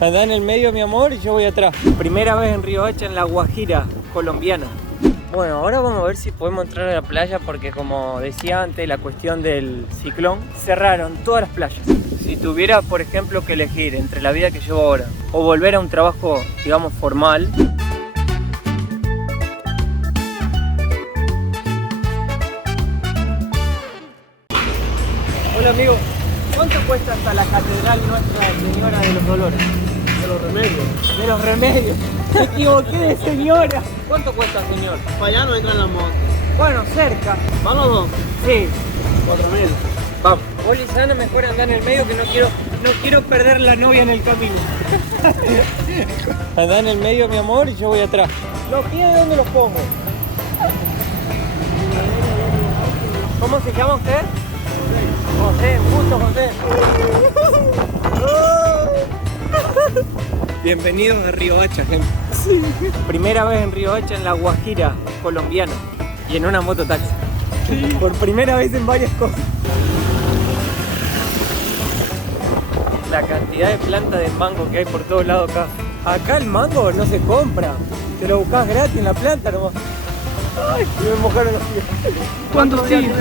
Andá en el medio, mi amor, y yo voy atrás. Primera vez en Riohacha, en La Guajira colombiana. Bueno, ahora vamos a ver si podemos entrar a la playa porque, como decía antes, la cuestión del ciclón, cerraron todas las playas. Si tuviera, por ejemplo, que elegir entre la vida que llevo ahora o volver a un trabajo, digamos, formal. Hola, amigo. ¿Cuánto cuesta hasta la catedral Nuestra Señora de los Dolores? De los remedios. De los remedios. Me equivoqué de señora. ¿Cuánto cuesta, señor? Para allá no entran las motos. Bueno, cerca. ¿Van los dos? Sí. 4.000. Vamos. Vos, Lisana, mejor andar en el medio que no quiero perder la novia en el camino. Andá en el medio, mi amor, y yo voy atrás. ¿Los pies de dónde los pongo? ¿Cómo se llama usted? José, justo José. Bienvenidos a Riohacha, gente. Sí. Primera vez en Riohacha, en La Guajira colombiana. Y en una mototaxi. Sí. Por primera vez en varias cosas. La cantidad de plantas de mango que hay por todos lados acá. Acá el mango no se compra. Te lo buscas gratis en la planta nomás. Ay, me mojaron los pies. ¿Cuántos días?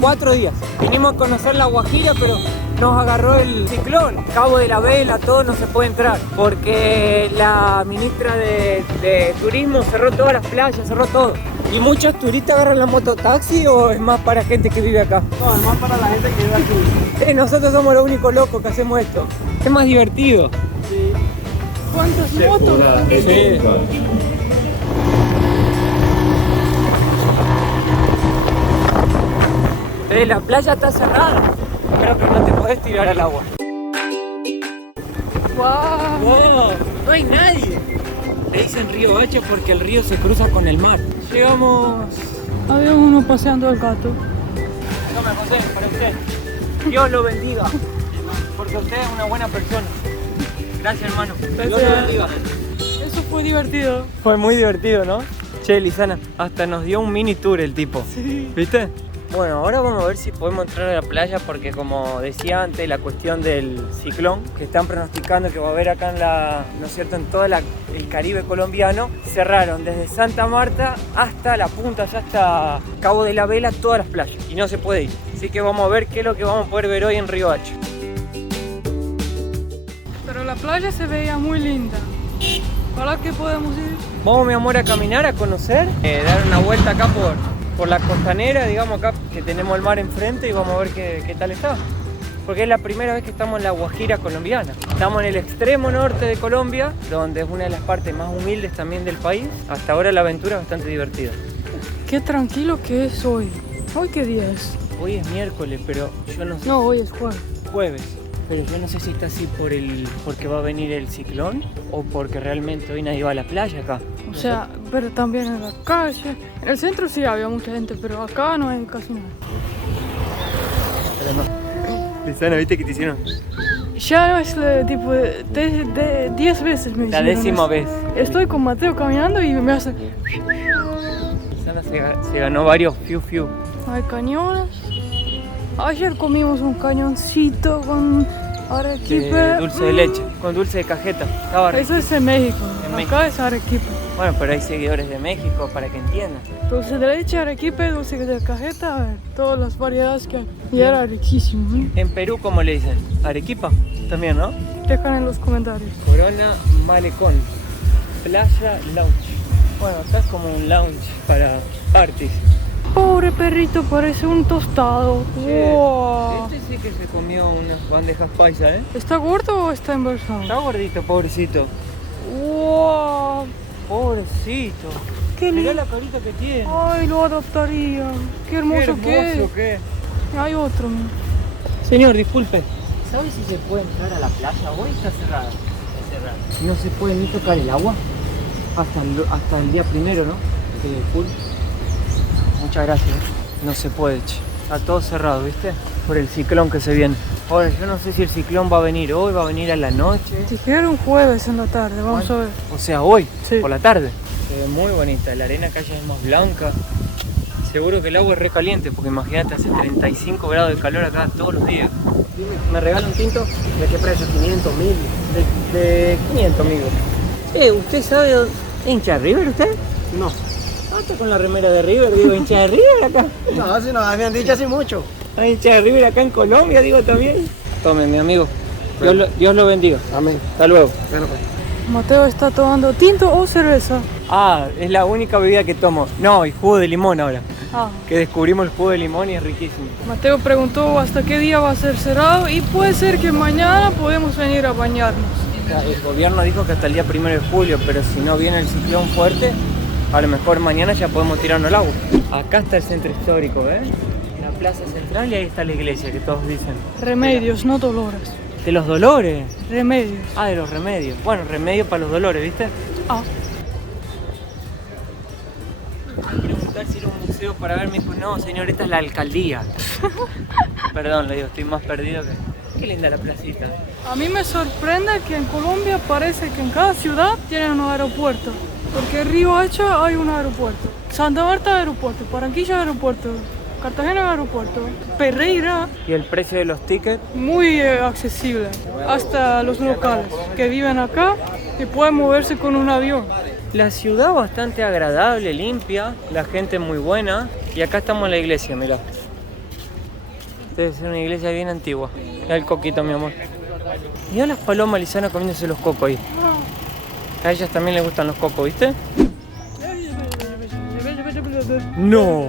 4 días. Vinimos a conocer La Guajira, pero nos agarró el ciclón. Cabo de la Vela, todo no se puede entrar. Porque la ministra de Turismo cerró todas las playas, cerró todo. ¿Y muchos turistas agarran la mototaxi o es más para gente que vive acá? No, es más para la gente que vive aquí. Nosotros somos los únicos locos que hacemos esto. Es más divertido. Sí. ¿Cuántas motos? Sí. La playa está cerrada, pero que no te podés tirar al agua. ¡Wow! ¡Wow! No hay nadie. Le dicen Riohacha porque el río se cruza con el mar. Llegamos. Había uno paseando al gato. Tome, José, para usted. Dios lo bendiga, porque usted es una buena persona. Gracias, hermano. Dios lo bendiga. Eso fue divertido. Fue muy divertido, ¿no? Che, Lisana, hasta nos dio un mini tour el tipo. Sí. ¿Viste? Bueno, ahora vamos a ver si podemos entrar a la playa porque, como decía antes, la cuestión del ciclón que están pronosticando que va a haber acá en ¿no es cierto?, en todo el Caribe colombiano, cerraron desde Santa Marta hasta la punta, ya hasta Cabo de la Vela, todas las playas y no se puede ir. Así que vamos a ver qué es lo que vamos a poder ver hoy en Riohacha. Pero la playa se veía muy linda. ¿Para qué podemos ir? Vamos, mi amor, a caminar, a conocer, dar una vuelta acá por la costanera, digamos, acá que tenemos el mar enfrente, y vamos a ver qué tal está. Porque es la primera vez que estamos en La Guajira colombiana. Estamos en el extremo norte de Colombia, donde es una de las partes más humildes también del país. Hasta ahora la aventura es bastante divertida. Qué tranquilo que es hoy. ¿Hoy qué día es? Hoy es miércoles, pero yo no sé. No, hoy es jueves. Jueves. Pero yo no sé si está así porque va a venir el ciclón o porque realmente hoy nadie va a la playa acá. O sea, pero también en la calle. En el centro sí había mucha gente, pero acá no hay casi nada. Pero no. Lisana, ¿viste que te hicieron? Ya no es tipo de 10 veces me La hicieron 10ª eso. vez. Estoy con Mateo caminando y me hace... Lisana se ganó varios fiu. Hay cañones. Ayer comimos un cañoncito con arequipe. Dulce de leche, con dulce de cajeta. Estaba rico. Eso es en México. En Acá México. es arequipe. Bueno, pero hay seguidores de México para que entiendan. Dulce de leche, arequipe, dulce de cajeta, a ver, todas las variedades que hay. Y era riquísimo. ¿Eh? En Perú, ¿cómo le dicen? Arequipa, también, ¿no? Dejan en los comentarios. Corona Malecón, Playa Lounge. Bueno, acá es como un lounge para parties. Pobre perrito, parece un tostado. Che, Wow. Este sí que se comió unas bandejas paisa, ¿eh? ¿Está gordo o está embarazado? Está gordito, pobrecito. Wow. Pobrecito. Qué Mirá lindo. la carita que tiene. Ay, lo adoptaría. Qué hermoso, que ¿Qué? es. Hay otro. Mira. Señor, disculpe. ¿Sabe si se puede entrar a la playa hoy? Está cerrada. Está cerrada. ¿No se puede ni tocar el agua? Hasta el día primero, ¿no? Full. Muchas gracias. No se puede, che. Está todo cerrado, ¿viste? Por el ciclón que se viene. Ahora, yo no sé si el ciclón va a venir hoy, va a venir a la noche. Dijeron jueves en la tarde, vamos a ver. O sea, hoy, Sí. por la tarde. Se ve muy bonita, la arena acá ya es más blanca. Seguro que el agua es re caliente, porque imagínate, hace 35 grados de calor acá todos los días. ¿Me regala un tinto? ¿De qué precio? ¿500, 1000? De 500, amigo. ¿Usted sabe dónde? ¿Hincha de River usted? No. Ah, está con la remera de River, digo, hincha de River acá. No, si no, me han dicho así mucho. Ah, hincha de River acá en Colombia, digo también. Tome, mi amigo. Dios lo bendiga. Amén. Hasta luego. Bueno, pues. Mateo está tomando tinto o cerveza. Ah, es la única bebida que tomo. No, y jugo de limón ahora. Ah. Que descubrimos el jugo de limón y es riquísimo. Mateo preguntó hasta qué día va a ser cerrado y puede ser que mañana podemos venir a bañarnos. O sea, el gobierno dijo que hasta el día 1 de julio, pero si no viene el ciclón fuerte, a lo mejor mañana ya podemos tirarnos al agua. Acá está el centro histórico, ¿ves? La plaza central y ahí está la iglesia que todos dicen. Remedios, no dolores. De los dolores. Remedios. Ah, de los remedios. Bueno, remedio para los dolores, ¿viste? Ah. Quiero preguntar si era un museo para ver, me dijo, no, señor, esta es la alcaldía. Perdón, le digo, estoy más perdido que... Qué linda la placita. A mí me sorprende que en Colombia parece que en cada ciudad tienen un aeropuerto. Porque en Río Hacha hay un aeropuerto. Santa Marta aeropuerto, Barranquilla aeropuerto, Cartagena aeropuerto, Pereira. ¿Y el precio de los tickets? Muy accesible. Hasta los locales que viven acá y pueden moverse con un avión. La ciudad bastante agradable, limpia, la gente muy buena. Y acá estamos en la iglesia, mirá. Debe ser una iglesia bien antigua. Mirá el coquito, mi amor. Mirá las palomas lisanas comiéndose los cocos ahí. A ellas también les gustan los cocos, ¿viste? No.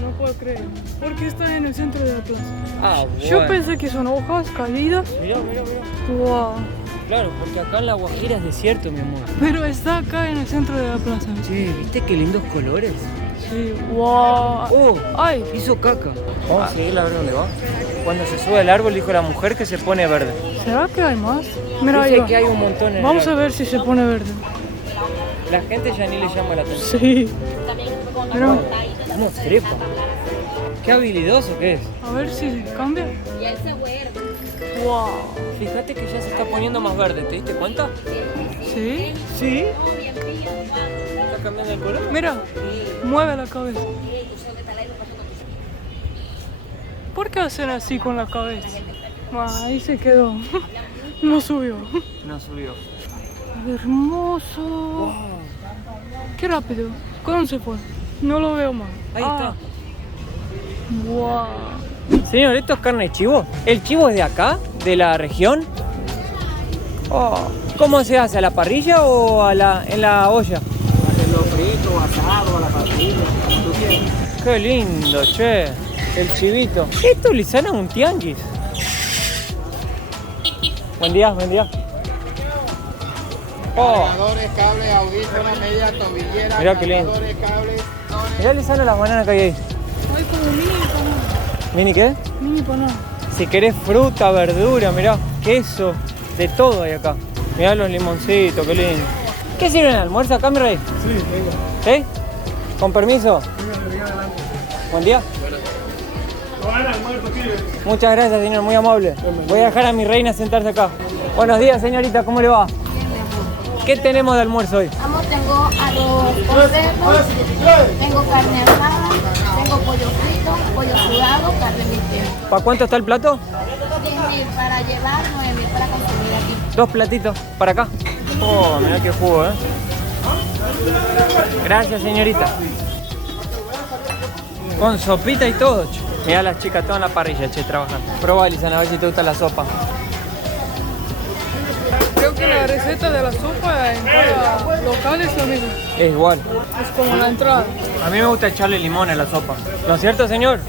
No puedo creer. Porque está en el centro de la plaza. Ah, bueno. Yo pensé que son hojas caídas. Mirá. Wow. Claro, porque acá en La Guajira es desierto, mi amor. Pero está acá en el centro de la plaza. Sí, ¿viste qué lindos colores? Sí, wow. Oh, Ay, hizo caca. Vamos a seguirla a ver dónde va. Cuando se sube al árbol, dijo la mujer que se pone verde. ¿será que hay más? Mira, ahí Dice va. que hay un montón en Vamos el a ver si se pone verde. La gente ya ni le llama la atención. Sí. Mira, ¿Cómo trepa? Qué habilidoso que es. a ver si se cambia. Wow. Fíjate que ya se está poniendo más verde, ¿te diste cuenta? ¿Sí? Sí. Está cambiando el color. Mira, mueve la cabeza. ¿Por qué hacen así con la cabeza? Ah, ahí se quedó. No subió. No subió. Hermoso. Qué rápido. ¿Cómo se fue? No lo veo más. Ahí está. Wow. Señor, ¿esto es carne de chivo? ¿El chivo es de acá? ¿De la región? Oh, ¿cómo se hace? ¿A la parrilla o en la olla? Hacerlo frito, asado, a la parrilla, como tú quieras. Qué lindo, che. El chivito. Esto, Lisana, es un tianguis. Buen día. Oh, Cargadores, cables, audífonos, media tobillera, mirá qué lindo. cargadores, cables. mirá, Lisana, las bananas que hay ahí. Hay como mini panada. ¿Mini qué? Mini panada. Si querés fruta, verdura, mirá, queso, de todo hay acá. Mirá los limoncitos, qué lindo. ¿Qué sirven el almuerzo acá, mi rey? Sí, tengo. ¿Sí? ¿Con permiso? Buen día. Muchas gracias, señor, muy amable. Voy a dejar a mi reina sentarse acá. Buenos días, señorita, ¿cómo le va? ¿Qué tenemos de almuerzo hoy? Vamos, tengo arroz con cerdo, tengo carne asada, tengo pollo frito, pollo sudado, carne mixta. ¿Para cuánto está el plato? 10.000 para llevar, 9.000 para consumir aquí. 2 platitos, para acá. Oh, mirá qué jugo, Gracias, señorita. Con sopita y todo, che. Mirá las chicas todas en la parrilla, che, trabajando. Probá, Lisana, a ver si te gusta la sopa. Creo que la receta de la sopa en cada local es la misma. Es igual. Es como la entrada. A mí me gusta echarle limón a la sopa. ¿No es cierto, señor?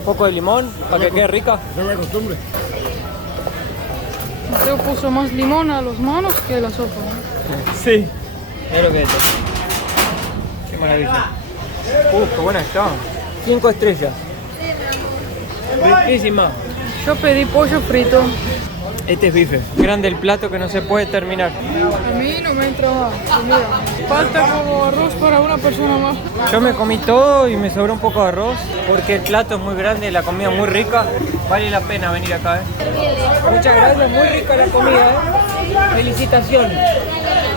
Un poco de limón para que quede rica. Esa es la costumbre. Mateo puso más limón a los manos que a la sopa. Sí. Es lo que es. Qué maravilla. Qué buena está. 5 estrellas. Riquísima. Yo pedí pollo frito. Este es bife. Grande el plato que no se puede terminar. A mí no me entra más comida. Falta como arroz para una persona más. Yo me comí todo y me sobró un poco de arroz porque el plato es muy grande y la comida muy rica. Vale la pena venir acá, Muchas gracias, muy rica la comida, Felicitaciones.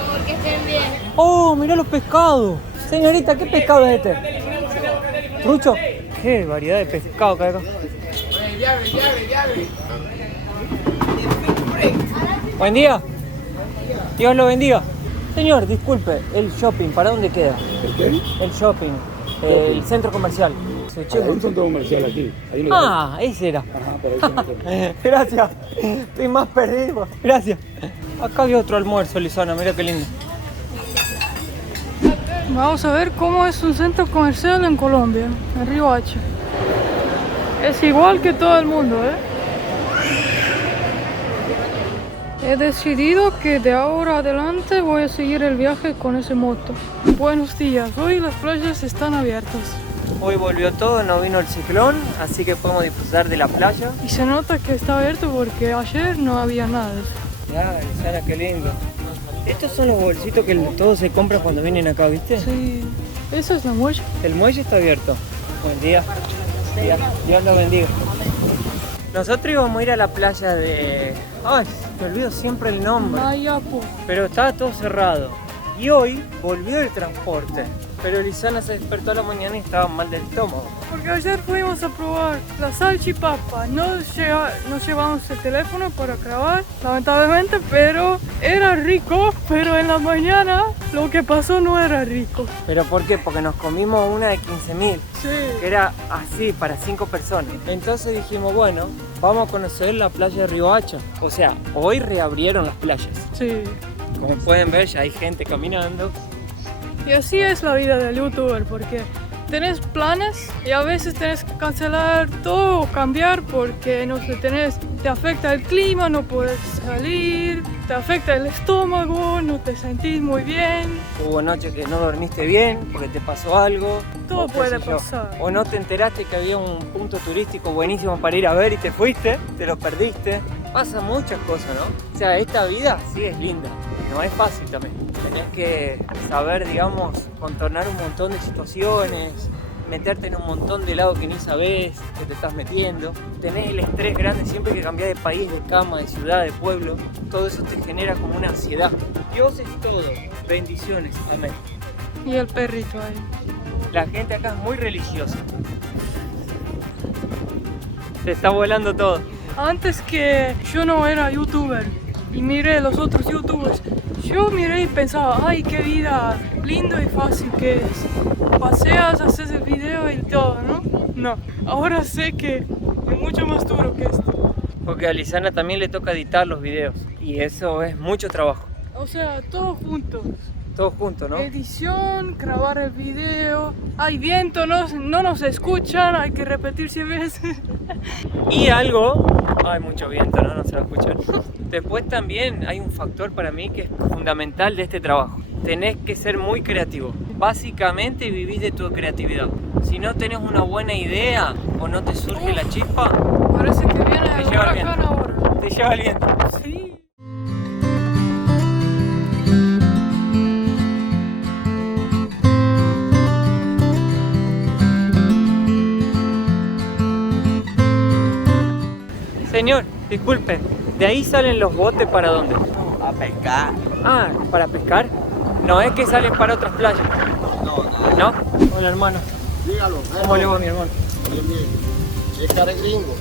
Porque estén bien. Oh, mirá los pescados. Señorita, ¿qué pescado es este? ¿Trucho? Qué variedad de pescado que hay acá. Buen día. Dios lo bendiga. Señor, disculpe, el shopping, ¿para dónde queda? ¿El qué? El shopping, el centro comercial. Hay un centro comercial aquí. Hay una Ah, ese era. Ajá, por ahí se mete. Gracias. Estoy más perdido. Gracias. Acá había otro almuerzo, Lisana. Mira qué lindo. Vamos a ver cómo es un centro comercial en Colombia, en Riohacha. Es igual que todo el mundo, ¿eh? He decidido que de ahora adelante voy a seguir el viaje con ese moto. Buenos días, hoy las playas están abiertas. Hoy volvió todo, no vino el ciclón, así que podemos disfrutar de la playa. Y se nota que está abierto porque ayer no había nada. Ya, Lisana, qué lindo. Estos son los bolsitos que todos se compran cuando vienen acá, ¿viste? Sí, esa es la muelle. El muelle está abierto. Buen día. Dios lo bendiga. Nosotros íbamos a ir a la playa de... Ay, me olvido siempre el nombre. Mayapo. Pero estaba todo cerrado. Y hoy volvió el transporte. Pero Lisana se despertó a la mañana y estaba mal del estómago. Porque ayer fuimos a probar la salchipapa. Nos llevamos el teléfono para grabar, lamentablemente, pero era rico. Pero en la mañana lo que pasó no era rico. ¿Pero por qué? Porque nos comimos una de 15.000. Sí. Que era así, para 5 personas. Entonces dijimos, bueno, vamos a conocer la playa de Riohacha. O sea, hoy reabrieron las playas. Sí. Como pueden ver, ya hay gente caminando. Y así es la vida del youtuber, porque tenés planes y a veces tenés que cancelar todo o cambiar porque no sé, te afecta el clima, no puedes salir, te afecta el estómago, no te sentís muy bien. Hubo noches que no dormiste bien porque te pasó algo. Todo o qué puede sé yo. pasar. O no te enteraste que había un punto turístico buenísimo para ir a ver y te fuiste, te lo perdiste. Pasa muchas cosas, ¿no? O sea, esta vida sí es linda, no es fácil también. Tenés que saber, digamos, contornar un montón de situaciones, meterte en un montón de lados que ni sabés que te estás metiendo. Tenés el estrés grande siempre que cambiás de país, de cama, de ciudad, de pueblo. Todo eso te genera como una ansiedad. Dios es todo. Bendiciones. Amén. Y el perrito ahí. La gente acá es muy religiosa. Se está volando todo. Antes que yo no era youtuber y miré los otros youtubers, yo miré y pensaba, ay, qué vida lindo y fácil que es. Paseas, haces el video y todo, ¿no? No, ahora sé que es mucho más duro que esto. Porque a Lisana también le toca editar los videos y eso es mucho trabajo. O sea, todos juntos. Todos juntos, ¿no? Edición, grabar el video, hay viento, no nos escuchan, hay que repetir 100 veces. Y algo, hay mucho viento, ¿no? No se va a escuchar. Después también hay un factor para mí que es fundamental de este trabajo. Tenés que ser muy creativo. Básicamente vivís de tu creatividad. Si no tenés una buena idea o no te surge la chispa, Parece que viene te el lleva el huracán viento. ahora. Te lleva el viento. Sí. Señor, disculpe, ¿de ahí salen los botes para dónde? A pescar. Ah, ¿para pescar? No, es que salen para otras playas. No. ¿No? Hola, hermano. Dígalo. ¿Cómo le va, mi hermano? Bien, bien. Es cara gringo.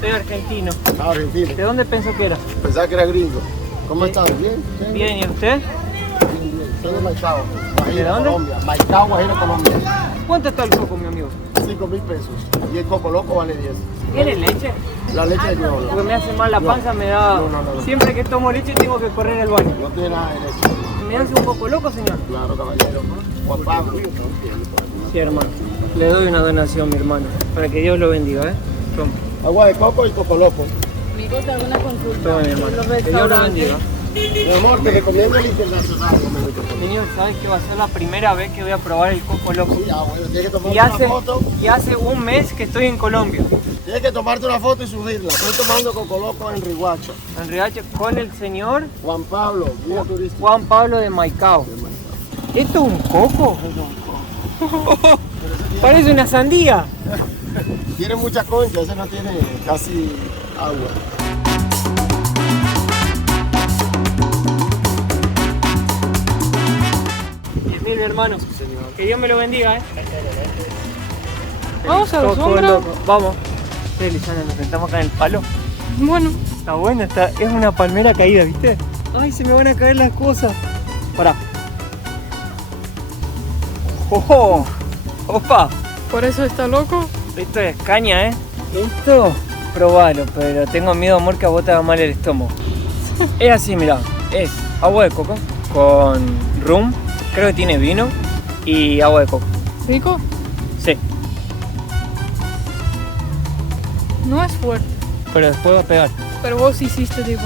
Soy argentino. Ah, argentino. ¿De dónde pensó que era? Pensaba que era gringo. ¿Cómo Sí. estás? ¿Bien? Sí. Bien, ¿y usted? Bien, bien. Soy de Maicao, Guajira, ¿De dónde? Colombia. Maicao, Guajira, Colombia. ¿Cuánto está el coco, mi amigo? 5.000 pesos. Y el coco loco vale 10. ¿Tiene leche? La leche de criollo. Porque me hace mal la panza, me da... No. Siempre que tomo leche tengo que correr al baño. No tiene nada de leche. ¿Me hace un poco loco, señor? Claro, caballero. Juan Pablo. Sí, hermano. Le doy una donación, mi hermano, para que Dios lo bendiga, ¿eh? Toma. Agua de coco y coco loco. Amigos, hago una consulta. Toma, mi hermano. Que Dios lo bendiga. Mi amor, te recomiendo el internacional. Señor, ¿sabes que va a ser la primera vez que voy a probar el coco loco? Sí, ah, bueno, tienes que tomarte Y hace, una foto. y hace un mes que estoy en Colombia, Tienes que tomarte una foto y subirla. Estoy tomando coco loco en Riohacha. en Riohacha, con el señor Juan Pablo, guía turístico. Juan Pablo de Maicao. ¿Esto es un coco? Parece una sandía. Tiene mucha concha, ese no tiene casi agua. Mi hermano. Que Dios me lo bendiga, ¿eh? Vamos a la Coco sombra. loco. Vamos. Sí, Lisana, nos sentamos acá en el palo. Bueno, Está bueno, es una palmera caída, ¿viste? Ay, se me van a caer las cosas. Pará. ¡Oh! ¡Opa! ¿Por eso está loco? Esto es caña, ¿eh? Esto, probalo, pero tengo miedo, amor, que a vos te haga mal el estómago. Es así, mirá. Es agua de coco con rum, creo que tiene vino y agua de coco. ¿Rico? Sí, No es fuerte. pero después va a pegar. Pero vos hiciste tipo.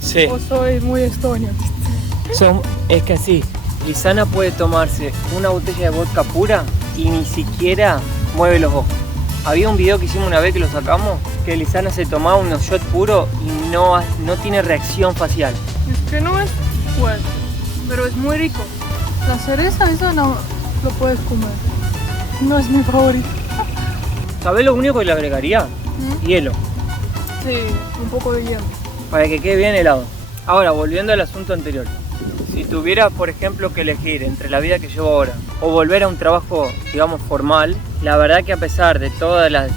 Sí. Vos sois muy estonio. Es que así, Lisana puede tomarse una botella de vodka pura y ni siquiera mueve los ojos. Había un video que hicimos una vez que lo sacamos, que Lisana se tomaba unos shots puros y no tiene reacción facial. Es que no es fuerte, pero es muy rico. La cereza, esa no lo puedes comer. No es mi favorito. ¿Sabés lo único que le agregaría? Hielo, Sí, un poco de hielo. para que quede bien helado. Ahora, volviendo al asunto anterior. Si tuvieras, por ejemplo, que elegir entre la vida que llevo ahora o volver a un trabajo, digamos, formal, la verdad que a pesar de todas las,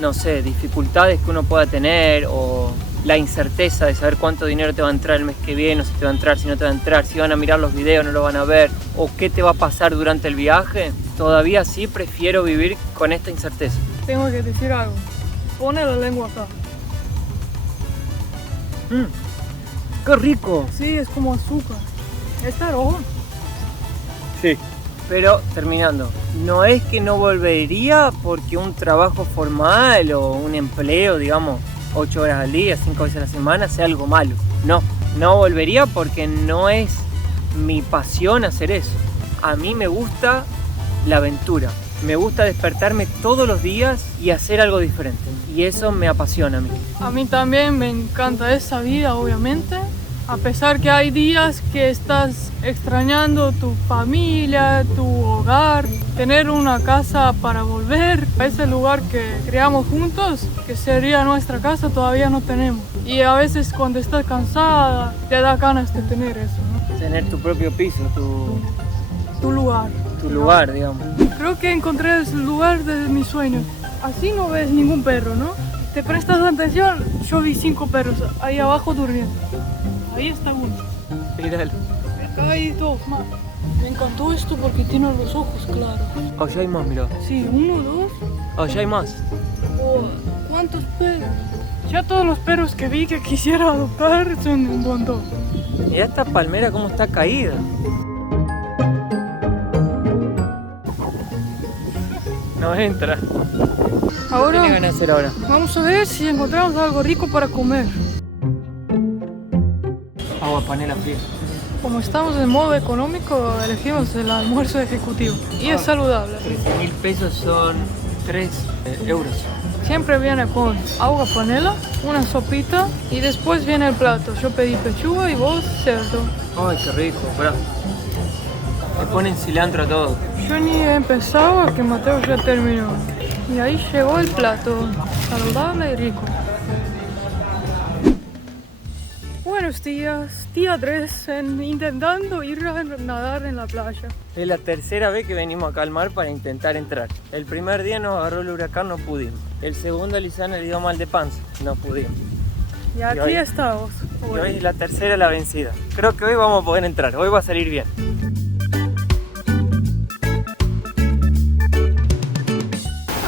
no sé, dificultades que uno pueda tener o la incerteza de saber cuánto dinero te va a entrar el mes que viene, o si te va a entrar, si no te va a entrar, si van a mirar los videos, no lo van a ver, o qué te va a pasar durante el viaje, todavía sí prefiero vivir con esta incerteza. Tengo que decir algo. Pone la lengua acá. ¡Qué rico! Sí, es como azúcar. Está rojo. Sí. Pero terminando, no es que no volvería porque un trabajo formal o un empleo, digamos, 8 horas al día, 5 veces a la semana, sea algo malo. No volvería porque no es mi pasión hacer eso. A mí me gusta la aventura. Me gusta despertarme todos los días y hacer algo diferente. Y eso me apasiona a mí. A mí también me encanta esa vida, obviamente. A pesar que hay días que estás extrañando tu familia, tu hogar, tener una casa para volver a ese lugar que creamos juntos, que sería nuestra casa, todavía no tenemos. Y a veces cuando estás cansada, te da ganas de tener eso, ¿no? Tener tu propio piso, Tu lugar. tu lugar, digamos. Creo que encontré el lugar de mis sueños. Así no ves ningún perro, ¿no? Te prestas atención, yo vi 5 perros ahí abajo durmiendo. Ahí está uno. Míralo. Hay 2 más. Me encantó esto porque tiene los ojos claros. Allá hay más, mirá. Sí, 1, 2. Allá hay más. Oh, ¿cuántos perros? Ya todos los perros que vi que quisiera adoptar son un montón. Mirá esta palmera cómo está caída. No entra. ¿Qué Ahora tiene ganas de hacer ahora? vamos a ver si encontramos algo rico para comer. Agua panela fría. Como estamos en modo económico, elegimos el almuerzo ejecutivo. Y es saludable. 13.000 pesos son 3 euros. Siempre viene con agua panela, una sopita y después viene el plato. Yo pedí pechuga y vos cerdo. Ay, qué rico, pará. Le ponen cilantro a todo. Yo ni empezaba que Mateo ya terminó. Y ahí llegó el plato, saludable y rico. Buenos días, día 3 intentando ir a nadar en la playa. Es la tercera vez que venimos acá al mar para intentar entrar. El primer día nos agarró el huracán, no pudimos. El segundo, Lisana le dio mal de panza, no pudimos. Y aquí hoy- estamos. Y hoy es la tercera la vencida. Creo que hoy vamos a poder entrar, hoy va a salir bien.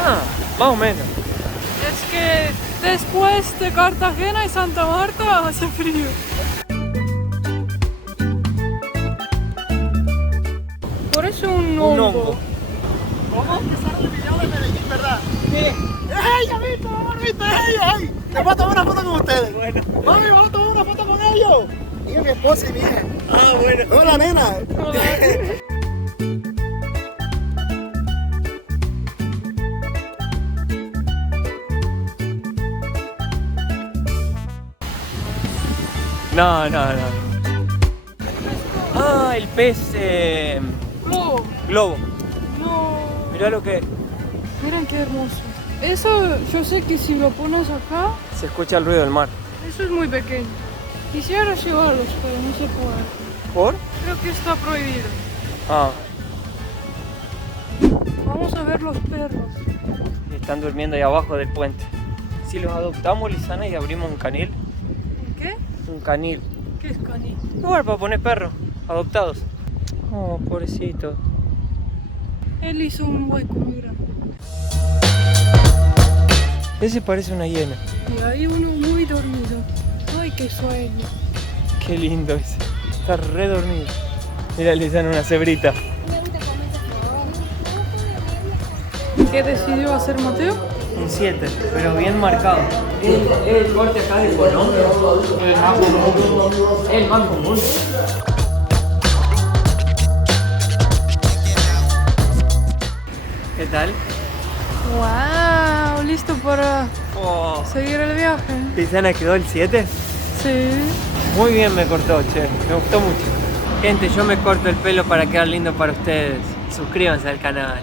Ah, más o menos. Es que después de Cartagena y Santa Marta hace frío. Por eso un hongo. ¿Cómo? Que sale el video de Medellín, ¿verdad? Miren. ¡Ey, ya viste, amor, viste! ¡Ey, ay! Me voy a tomar una foto con ustedes. Bueno. Mami, vamos a tomar una foto con ellos. Y mi esposa y mi hija. Ah, bueno. Hola, nena. No. Ah, el pez Globo. globo. No. Mirá lo que Miren qué hermoso. Eso yo sé que si lo pones acá, se escucha el ruido del mar. eso es muy pequeño. Quisiera llevarlos, pero no se puede. ¿Por? Creo que está prohibido. Ah, Vamos a ver los perros. están durmiendo ahí abajo del puente. Si los adoptamos, Lisana, y abrimos un canil. ¿Qué? Un canil. ¿Qué es cani? Lugar para poner perros adoptados. Oh, pobrecito. Él hizo un hueco muy grande. Ese parece una hiena. Y hay uno muy dormido. Ay, qué sueño. Qué lindo ese. Está re dormido. Mira, le dan una cebrita. ¿Qué decidió hacer Mateo? Un 7, pero bien marcado. El corte acá de Colombia. El más común. El más común. ¿Qué tal? ¡Wow! ¿Listo para Oh. seguir el viaje? ¿Pisana quedó el 7? Sí. Muy bien me cortó, che. Me gustó mucho. Gente, yo me corto el pelo para quedar lindo para ustedes. Suscríbanse al canal.